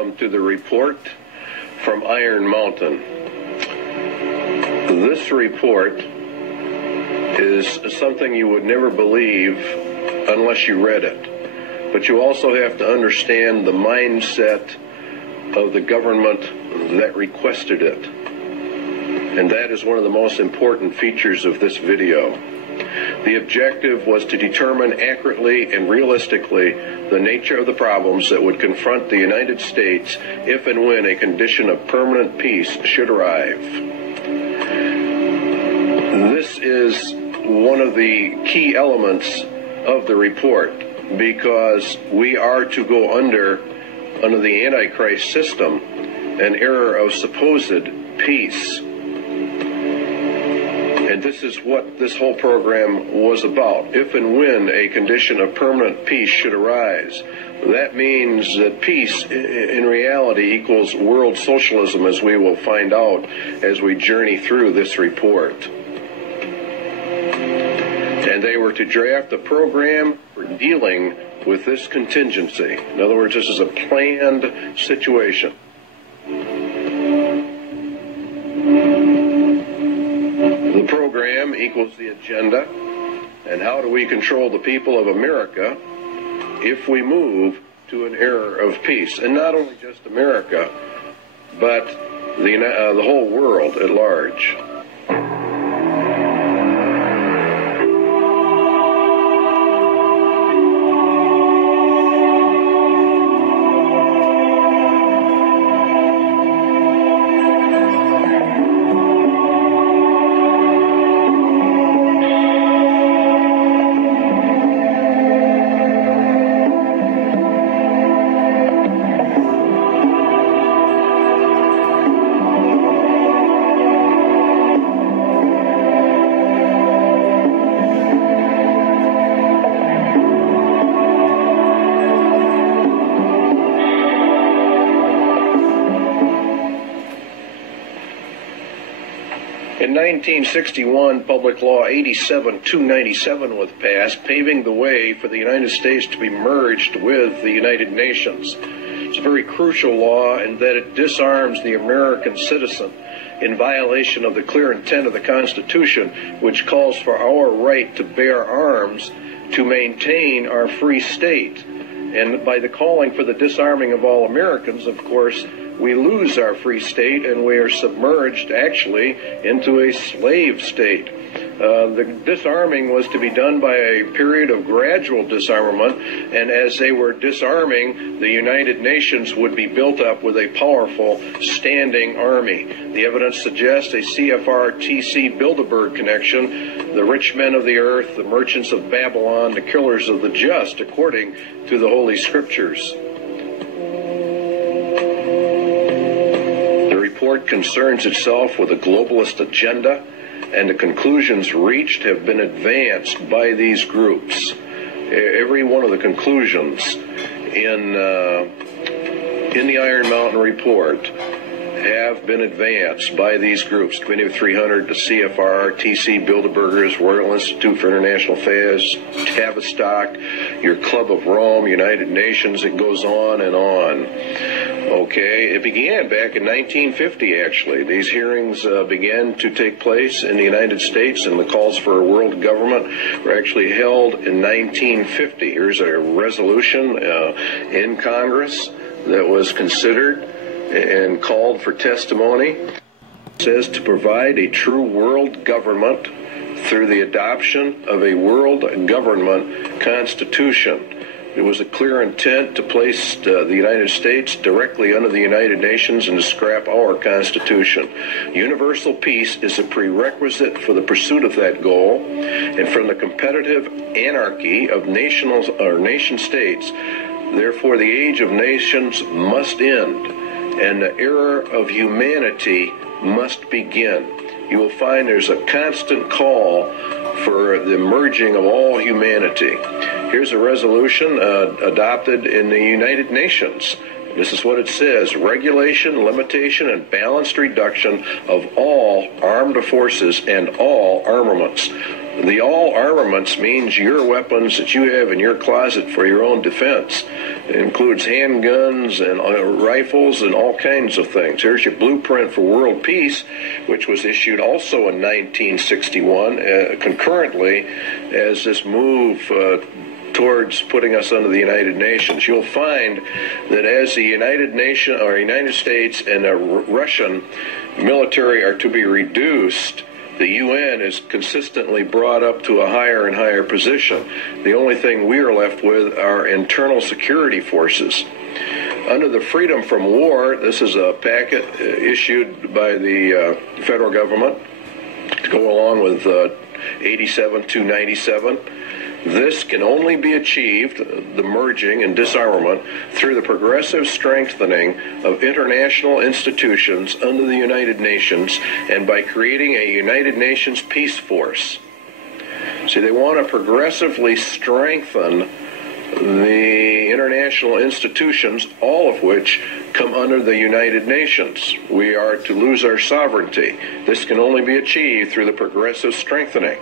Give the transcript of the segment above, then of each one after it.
welcome to the report from Iron Mountain. This report is something you would never believe unless you read it. But you also have to understand the mindset of the government that requested it. And that is one of the most important features of this video. The objective was to determine accurately and realistically the nature of the problems that would confront the United States if and when a condition of permanent peace should arrive. This is one of the key elements of the report, because we are to go under the Antichrist system, an era of supposed peace. And this is what this whole program was about. If and when a condition of permanent peace should arise, that means that peace in reality equals world socialism, as we will find out as we journey through this report. And they were to draft a program for dealing with this contingency. In other words, this is a planned situation. The program equals the agenda. And how do we control the people of America if we move to an era of peace? And not only just America, but the whole world at large. In 1961, Public Law 87-297 was passed, paving the way for the United States to be merged with the United Nations. It's a very crucial law in that it disarms the American citizen in violation of the clear intent of the Constitution, which calls for our right to bear arms to maintain our free state. And by the calling for the disarming of all Americans, of course, we lose our free state and we are submerged actually into a slave state. The disarming was to be done by a period of gradual disarmament, and as they were disarming, the United Nations would be built up with a powerful standing army. The evidence suggests a CFR-TC Bilderberg connection, the rich men of the earth, the merchants of Babylon, the killers of the just, according to the Holy Scriptures. The report concerns itself with a globalist agenda, and the conclusions reached have been advanced by these groups. Every one of the conclusions in the Iron Mountain report have been advanced by these groups: Committee of 300, the CFR, TC Bilderbergers, Royal Institute for International Affairs, Tavistock, your Club of Rome, United Nations. It goes on and on. Okay, it began back in 1950, actually. These hearings began to take place in the United States, and the calls for a world government were actually held in 1950. Here's a resolution in Congress that was considered and called for testimony. It says to provide a true world government through the adoption of a world government constitution. It was a clear intent to place the United States directly under the United Nations and to scrap our Constitution. Universal peace is a prerequisite for the pursuit of that goal, and from the competitive anarchy of nation states, therefore the age of nations must end, and the era of humanity must begin. You will find there's a constant call for the merging of all humanity. Here's a resolution adopted in the United Nations. This is what it says: regulation, limitation, and balanced reduction of all armed forces and all armaments. The all armaments means your weapons that you have in your closet for your own defense. It includes handguns and rifles and all kinds of things. Here's your blueprint for world peace, which was issued also in 1961, concurrently as this move towards putting us under the United Nations. You'll find that as the United States and the Russian military are to be reduced, the UN is consistently brought up to a higher and higher position. The only thing we are left with are internal security forces. Under the Freedom from War, this is a packet issued by the federal government to go along with 87-297. This can only be achieved, the merging and disarmament, through the progressive strengthening of international institutions under the United Nations and by creating a United Nations peace force. See, they want to progressively strengthen the international institutions, all of which come under the United Nations. We are to lose our sovereignty. This can only be achieved through the progressive strengthening.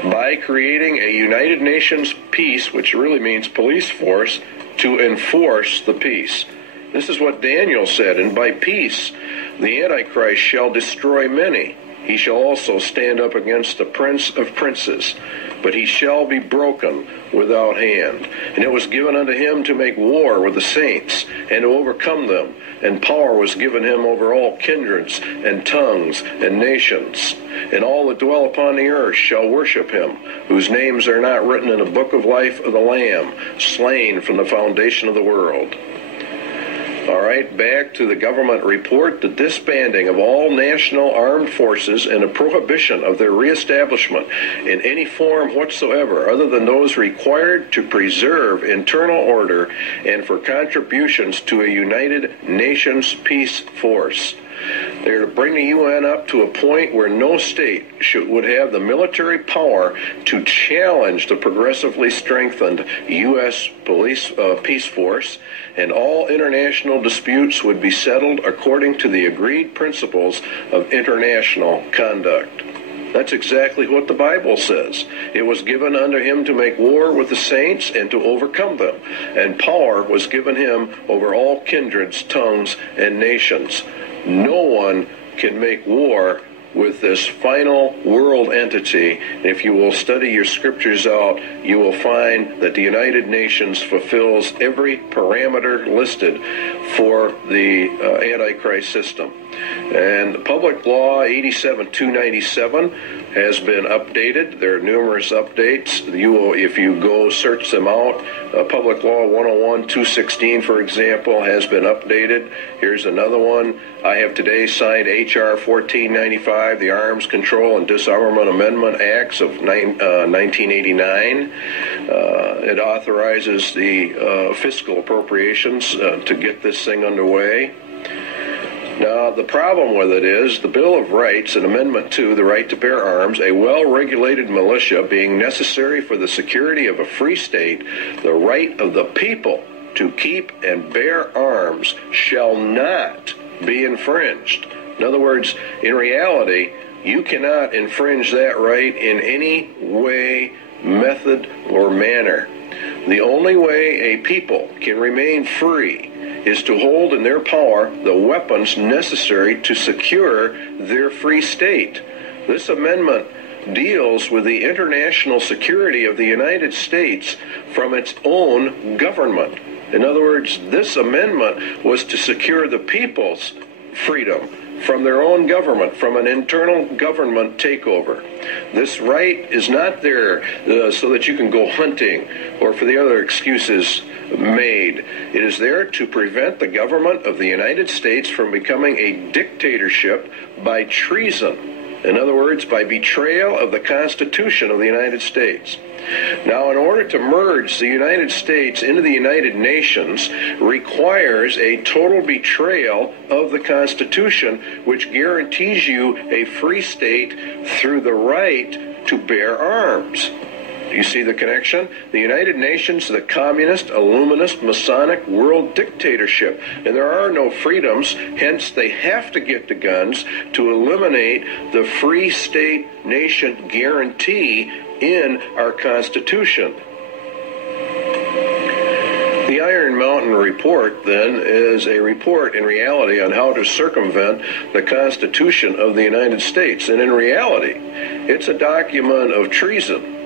By creating a United Nations peace, which really means police force, to enforce the peace. This is what Daniel said, and by peace the Antichrist shall destroy many. He shall also stand up against the prince of princes, but he shall be broken without hand. And it was given unto him to make war with the saints, and to overcome them. And power was given him over all kindreds, and tongues, and nations. And all that dwell upon the earth shall worship him, whose names are not written in the book of life of the Lamb, slain from the foundation of the world. All right, back to the government report. The disbanding of all national armed forces and a prohibition of their reestablishment in any form whatsoever other than those required to preserve internal order and for contributions to a United Nations peace force. They're to bring the UN up to a point where no state would have the military power to challenge the progressively strengthened U.S. peace force, and all international disputes would be settled according to the agreed principles of international conduct. That's exactly what the Bible says. It was given unto him to make war with the saints and to overcome them, and power was given him over all kindreds, tongues, and nations. No one can make war with this final world entity. If you will study your scriptures out, you will find that the United Nations fulfills every parameter listed for the Antichrist system. And Public Law 87-297 has been updated. There are numerous updates. If you go search them out, Public Law 101-216, for example, has been updated. Here's another one. I have today signed H.R. 1495, the Arms Control and Disarmament Amendment Acts of 1989. It authorizes the fiscal appropriations to get this thing underway. Now, the problem with it is the Bill of Rights and Amendment 2, the right to bear arms, a well-regulated militia being necessary for the security of a free state, the right of the people to keep and bear arms shall not be infringed. In other words, in reality, you cannot infringe that right in any way, method, or manner. The only way a people can remain free is to hold in their power the weapons necessary to secure their free state. This amendment deals with the international security of the United States from its own government. In other words, this amendment was to secure the people's freedom from their own government, from an internal government takeover. This right is not there so that you can go hunting or for the other excuses made. It is there to prevent the government of the United States from becoming a dictatorship by treason. In other words, by betrayal of the Constitution of the United States. Now, in order to merge the United States into the United Nations requires a total betrayal of the Constitution, which guarantees you a free state through the right to bear arms. You see the connection? The United Nations, the communist, illuminist, Masonic world dictatorship. And there are no freedoms, hence they have to get the guns to eliminate the free state nation guarantee in our Constitution. The Iron Mountain Report, then, is a report in reality on how to circumvent the Constitution of the United States. And in reality, it's a document of treason.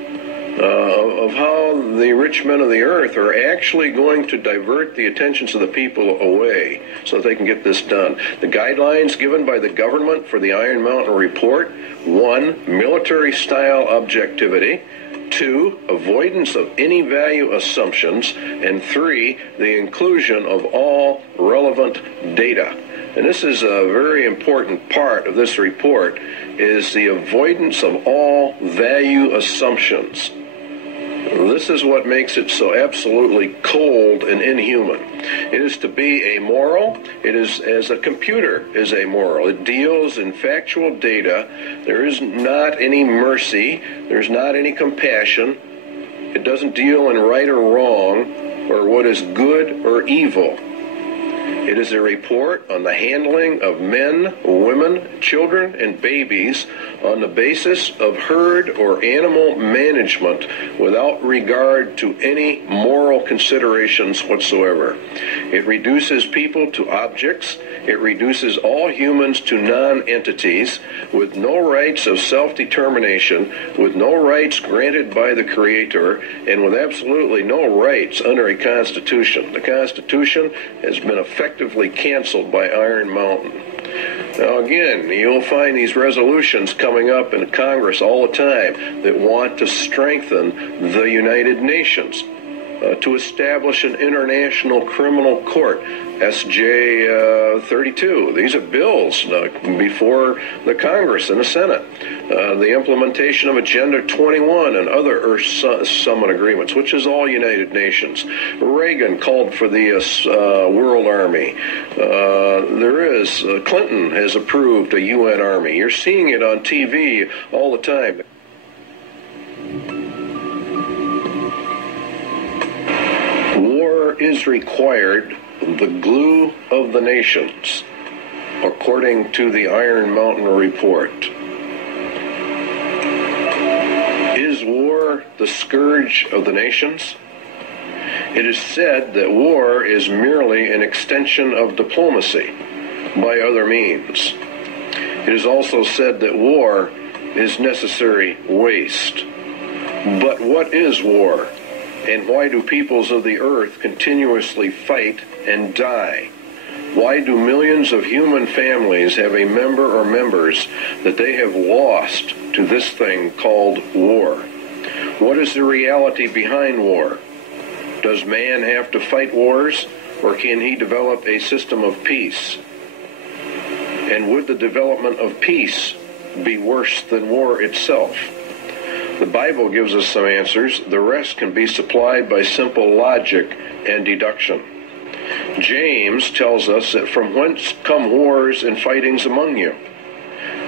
Of how the rich men of the earth are actually going to divert the attentions of the people away so that they can get this done. The guidelines given by the government for the Iron Mountain Report: 1, military-style objectivity; 2, avoidance of any value assumptions; and 3, the inclusion of all relevant data. And this is a very important part of this report, is the avoidance of all value assumptions. This is what makes it so absolutely cold and inhuman. It is to be amoral. It is as a computer is amoral. It deals in factual data. There is not any mercy. There's not any compassion. It doesn't deal in right or wrong or what is good or evil. It is a report on the handling of men, women, children, and babies on the basis of herd or animal management without regard to any moral considerations whatsoever. It reduces people to objects. It reduces all humans to non-entities with no rights of self-determination, with no rights granted by the Creator, and with absolutely no rights under a Constitution. The Constitution has been effectively canceled by Iron Mountain. Now again, you'll find these resolutions coming up in Congress all the time that want to strengthen the United Nations, to establish an international criminal court, SJ 32. These are bills before the Congress and the Senate. The implementation of Agenda 21 and other Earth Summit agreements, which is all United Nations. Reagan called for the World Army. Clinton has approved a UN Army. You're seeing it on TV all the time. War is required, the glue of the nations, according to the Iron Mountain Report. Is war the scourge of the nations? It is said that war is merely an extension of diplomacy by other means. It is also said that war is necessary waste. But what is war? And why do peoples of the earth continuously fight and die? Why do millions of human families have a member or members that they have lost to this thing called war? What is the reality behind war? Does man have to fight wars, or can he develop a system of peace? And would the development of peace be worse than war itself? The Bible gives us some answers. The rest can be supplied by simple logic and deduction. James tells us that from whence come wars and fightings among you?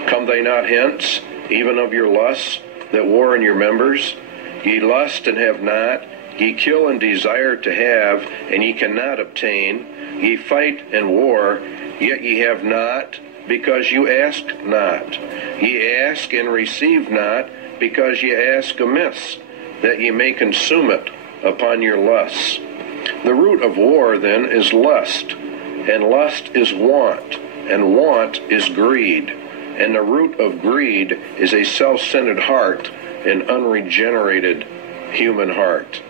Come they not hence, even of your lusts, that war in your members? Ye lust and have not, ye kill and desire to have, and ye cannot obtain. Ye fight and war, yet ye have not, because you ask not. Ye ask and receive not, because ye ask amiss, that ye may consume it upon your lusts. The root of war, then, is lust, and lust is want, and want is greed, and the root of greed is a self-centered heart, an unregenerated human heart.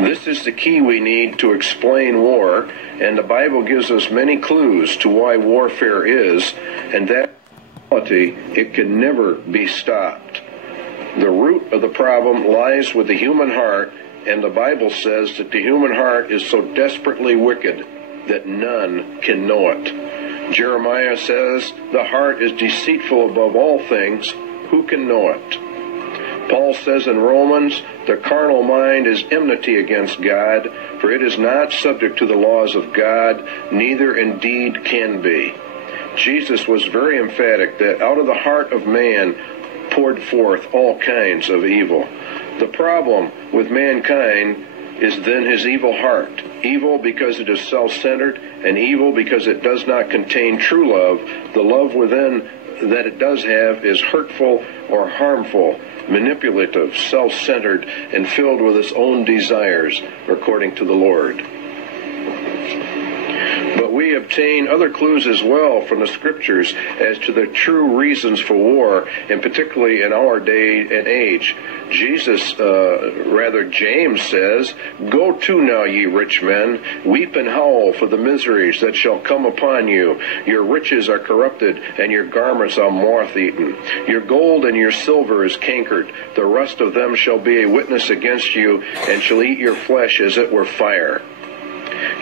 This is the key we need to explain war, and the Bible gives us many clues to why warfare is, and that in reality, it can never be stopped. The root of the problem lies with the human heart, and the Bible says that the human heart is so desperately wicked that none can know it. Jeremiah says, the heart is deceitful above all things, who can know it? Paul says in Romans, the carnal mind is enmity against God, for it is not subject to the laws of God, neither indeed can be. Jesus was very emphatic that out of the heart of man poured forth all kinds of evil. The problem with mankind is then his evil heart. Evil because it is self-centered, and evil because it does not contain true love. The love within that it does have is hurtful or harmful, manipulative, self-centered, and filled with its own desires, according to the Lord. But we obtain other clues as well from the Scriptures as to the true reasons for war, and particularly in our day and age. James says, "Go to now, ye rich men, weep and howl for the miseries that shall come upon you. Your riches are corrupted, and your garments are moth-eaten. Your gold and your silver is cankered. The rust of them shall be a witness against you, and shall eat your flesh as it were fire.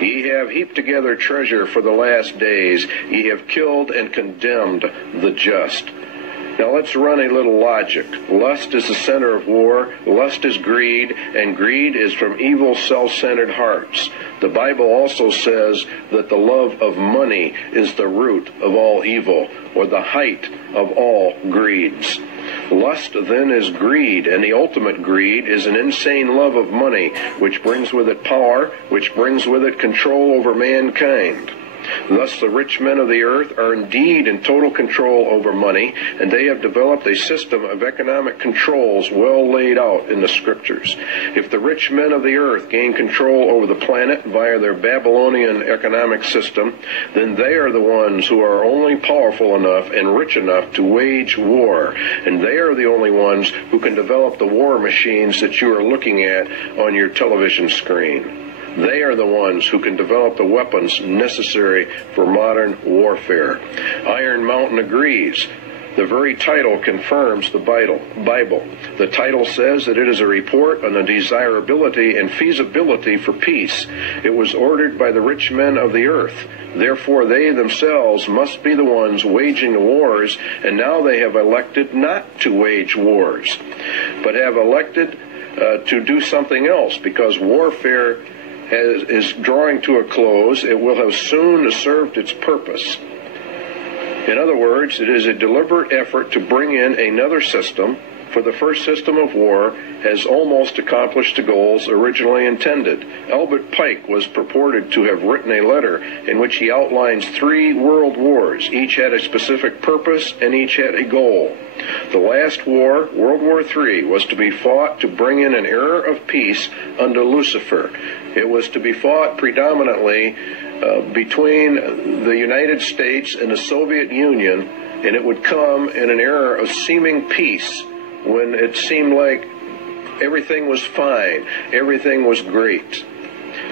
Ye have heaped together treasure for the last days. Ye have killed and condemned the just." Now let's run a little logic. Lust is the center of war. Lust is greed, and greed is from evil, self-centered hearts. The Bible also says that the love of money is the root of all evil, or the height of all greeds. Lust then is greed, and the ultimate greed is an insane love of money, which brings with it power, which brings with it control over mankind. Thus the rich men of the earth are indeed in total control over money, and they have developed a system of economic controls well laid out in the Scriptures. If the rich men of the earth gain control over the planet via their Babylonian economic system, then they are the ones who are only powerful enough and rich enough to wage war, and they are the only ones who can develop the war machines that you are looking at on your television screen. They are the ones who can develop the weapons necessary for modern warfare. Iron Mountain agrees. The very title confirms the Bible. The title says that it is a report on the desirability and feasibility for peace. It was ordered by the rich men of the earth. Therefore, they themselves must be the ones waging the wars, and now they have elected not to wage wars, but have elected to do something else, because warfare is drawing to a close. It will have soon served its purpose. In other words, it is a deliberate effort to bring in another system, for the first system of war has almost accomplished the goals originally intended. Albert Pike was purported to have written a letter in which he outlines 3 world wars. Each had a specific purpose, and each had a goal. The last war, World War III, was to be fought to bring in an era of peace under Lucifer. It was to be fought predominantly between the United States and the Soviet Union, and it would come in an era of seeming peace when it seemed like everything was fine, everything was great.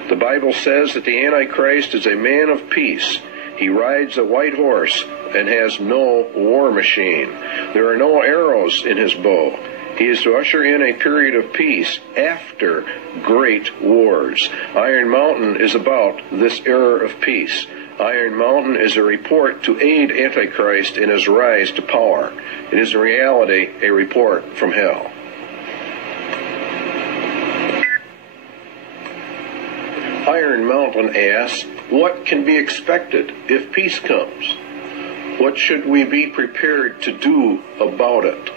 The Bible says that the Antichrist is a man of peace. He rides a white horse and has no war machine. There are no arrows in his bow. He is to usher in a period of peace after great wars. Iron Mountain is about this era of peace. Iron Mountain is a report to aid Antichrist in his rise to power. It is in reality a report from hell. Iron Mountain asks, what can be expected if peace comes? What should we be prepared to do about it?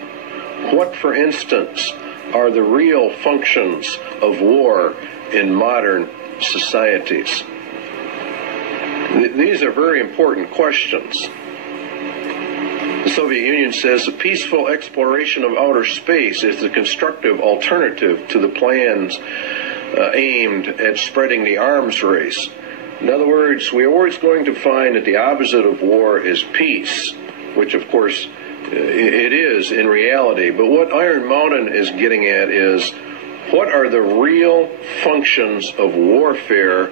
What, for instance, are the real functions of war in modern societies? These are very important questions. The Soviet Union says the peaceful exploration of outer space is the constructive alternative to the plans aimed at spreading the arms race. In other words, we are always going to find that the opposite of war is peace, which of course it is in reality. But what Iron Mountain is getting at is, what are the real functions of warfare,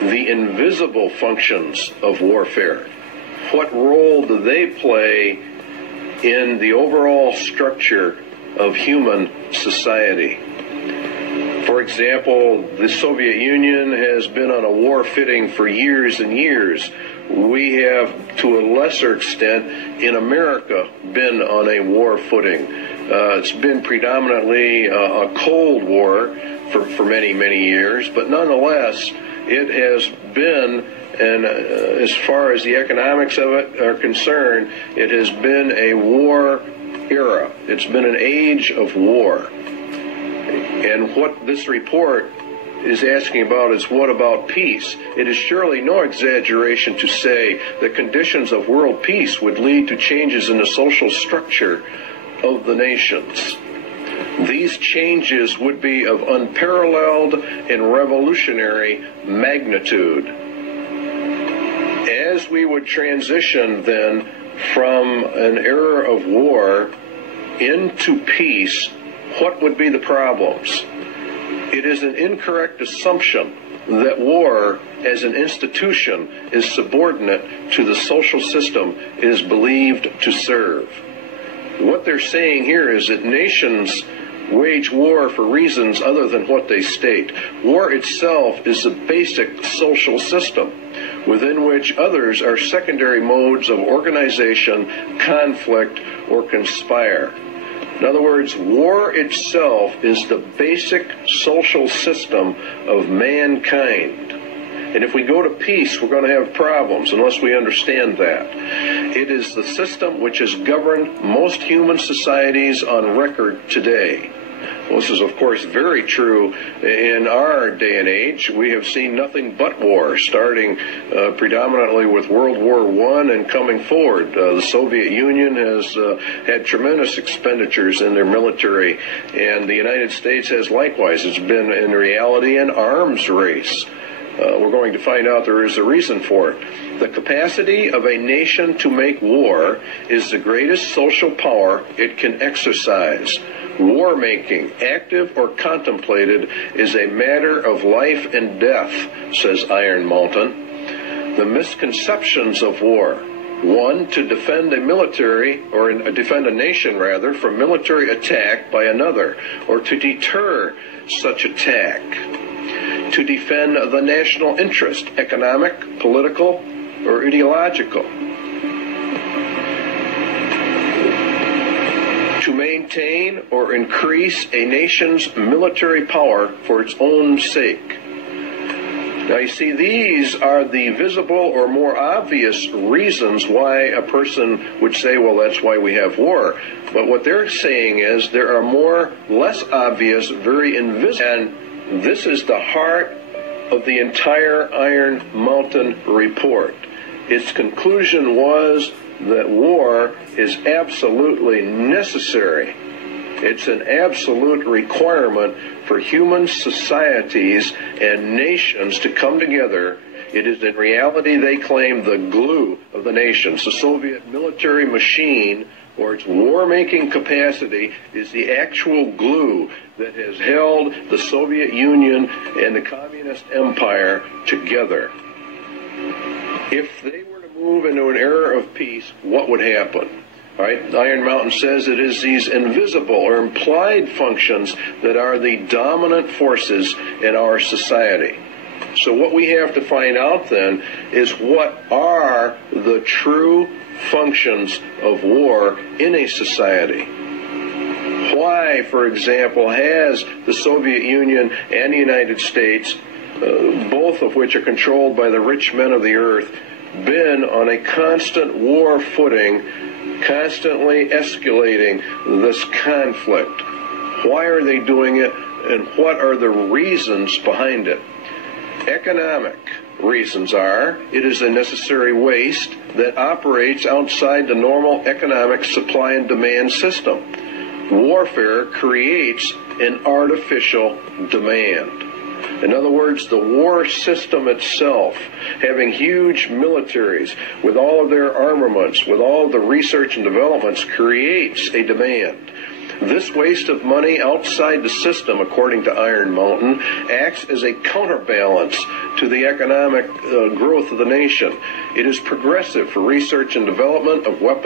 the invisible functions of warfare? What role do they play in the overall structure of human society? For example, the Soviet Union has been on a war footing for years and years. We have, to a lesser extent, in America, been on a war footing. It's been predominantly a Cold War for many, many years, but nonetheless, it has been, and as far as the economics of it are concerned, it has been a war era. It's been an age of war. And what this report is asking about is, what about peace? It is surely no exaggeration to say that conditions of world peace would lead to changes in the social structure of the nations. These changes would be of unparalleled and revolutionary magnitude. As we would transition then from an era of war into peace, what would be the problems? It is an incorrect assumption that war as an institution is subordinate to the social system it is believed to serve. What they're saying here is that nations wage war for reasons other than what they state. War itself is a basic social system within which others are secondary modes of organization, conflict, or conspire. In other words, war itself is the basic social system of mankind. And if we go to peace, we're going to have problems unless we understand that. It is the system which has governed most human societies on record today. Well, this is, of course, very true in our day and age. We have seen nothing but war, starting predominantly with World War I and coming forward. The Soviet Union has had tremendous expenditures in their military, and the United States has likewise. It's been, in reality, an arms race. We're going to find out there is a reason for it. The capacity of a nation to make war is the greatest social power it can exercise. War making, active or contemplated, is a matter of life and death, says Iron Mountain. The misconceptions of war: one, to defend a military, or defend a nation rather, from military attack by another, or to deter such attack. To defend the national interest, economic, political, or ideological. To maintain or increase a nation's military power for its own sake. Now you see, these are the visible or more obvious reasons why a person would say, well, that's why we have war. But what they're saying is there are more, less obvious, very invisible, and this is the heart of the entire Iron Mountain report. Its conclusion was that war is absolutely necessary. It's an absolute requirement for human societies and nations to come together. It is in reality, they claim, the glue of the nations. The Soviet military machine, or its war-making capacity, is the actual glue that has held the Soviet Union and the Communist Empire together. If they were to move into an era of peace, what would happen? All right, Iron Mountain says it is these invisible or implied functions that are the dominant forces in our society. So what we have to find out then is what are the true functions of war in a society. Why, for example, has the Soviet Union and the United States, both of which are controlled by the rich men of the earth, been on a constant war footing, constantly escalating this conflict? Why are they doing it, and what are the reasons behind it? Economic reasons are: it is a necessary waste that operates outside the normal economic supply and demand system. Warfare creates an artificial demand. In other words, the war system itself, having huge militaries with all of their armaments, with all of the research and developments, creates a demand. This waste of money outside the system, according to Iron Mountain, acts as a counterbalance to the economic growth of the nation. It is progressive for research and development of weapons